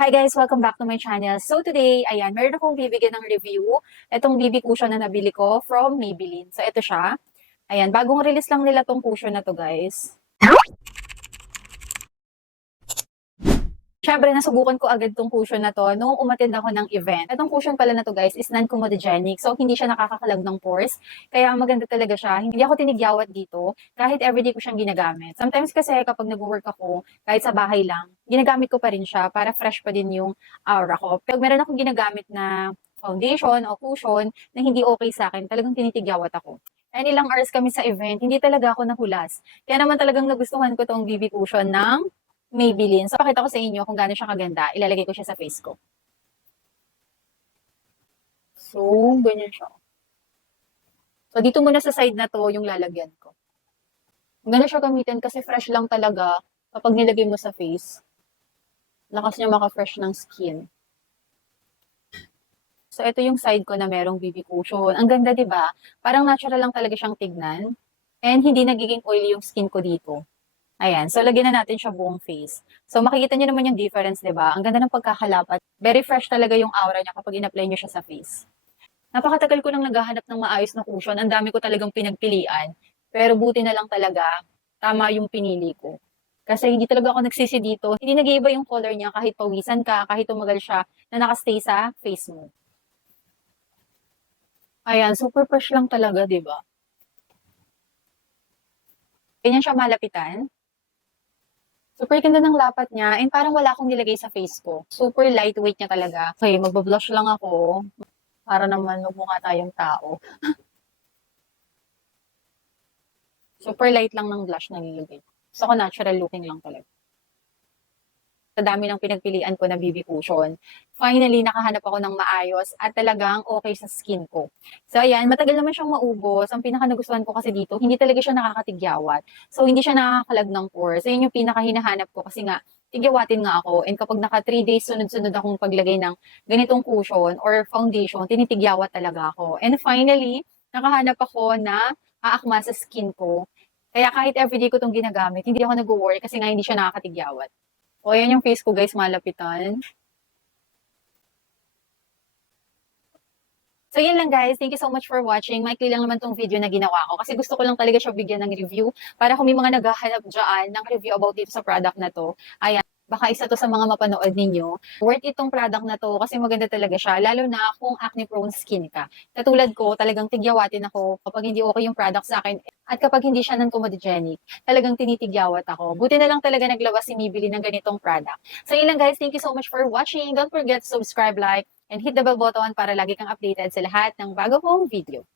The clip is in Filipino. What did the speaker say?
Hi guys! Welcome back to my channel. So today, ayan, meron akong bibigyan ng review. Itong BB cushion na nabili ko from Maybelline. So ito siya. Ayan, bagong release lang nila tong cushion na to guys. Siyempre, nasubukan ko agad tong cushion na to nung umattend ako ng event. Itong cushion pala na to guys is non-comedogenic. So, hindi siya nakakakalag ng pores. Kaya maganda talaga siya. Hindi ako tinigyawat dito kahit everyday ko siyang ginagamit. Sometimes kasi kapag nag-work ako, kahit sa bahay lang, ginagamit ko pa rin siya para fresh pa din yung aura ko. Pag meron akong ginagamit na foundation o cushion na hindi okay sa akin, talagang tinitigyawat ako. And ilang hours kami sa event, hindi talaga ako nahulas. Kaya naman talagang nagustuhan ko tong BB cushion ng Maybelline. So, pakita ko sa inyo kung gaano siya kaganda. Ilalagay ko siya sa face ko. So, ganyan siya. So, dito muna sa side na to yung lalagyan ko. Ganda siya gamitin kasi fresh lang talaga kapag nilagay mo sa face. Lakas niya maka-fresh ng skin. So, ito yung side ko na merong BB cushion. Ang ganda, di ba? Parang natural lang talaga siyang tignan. And hindi nagiging oily yung skin ko dito. Ayan. So, lagyan na natin siya buong face. So, makikita niyo naman yung difference, di ba? Ang ganda ng pagkakalapat. Very fresh talaga yung aura niya kapag in-apply niyo siya sa face. Napakatagal ko nang naghahanap ng maayos na cushion. Ang dami ko talagang pinagpilian. Pero buti na lang talaga, tama yung pinili ko. Kasi hindi talaga ako nagsisi dito. Hindi nag-iiba yung color niya kahit pawisan ka, kahit tumagal siya na nakastay sa face mo. Ayan, super fresh lang talaga, di ba? Ganyan siya malapitan. Super ganda ng lapat niya and parang wala akong nilagay sa face ko. Super lightweight niya talaga. Okay, magbablush lang ako para naman magmukha tayong tao. Super light lang ng blush na nilagay. So, ako natural looking lang talaga. Sa dami ng pinagpilian ko na BB cushion, finally, nakahanap ako ng maayos at talagang okay sa skin ko. So, ayan, matagal naman siyang maubos. Ang pinaka nagustuhan ko kasi dito, hindi talaga siya nakakatigyawat. So, hindi siya nakakalag ng pores. So, yun yung pinaka hinahanap ko kasi nga, tigyawatin nga ako. And kapag naka 3 days sunod-sunod akong paglagay ng ganitong cushion or foundation, tinitigyawat talaga ako. And finally, nakahanap ako na aakma sa skin ko. Kaya kahit everyday ko itong ginagamit, hindi ako nag-worry kasi nga hindi siya nakakatigyawat. O, yan yung face ko guys, malapitan. So, yun lang guys. Thank you so much for watching. Maikli lang naman tong video na ginawa ko kasi gusto ko lang talaga siya bigyan ng review para kung may mga naghahanap dyan ng review about dito sa product na to. Ayan, baka isa to sa mga mapanood ninyo. Worth itong product na to kasi maganda talaga siya, lalo na kung acne prone skin ka. Katulad ko, talagang tigyawatin ako kapag hindi okay yung product sa akin at kapag hindi siya non-comedogenic, talagang tinitigyawat ako. Buti na lang talaga naglabas si Maybelline ng ganitong product. So yun lang guys, thank you so much for watching. Don't forget to subscribe, like, and hit the bell button para lagi kang updated sa lahat ng bago kong video.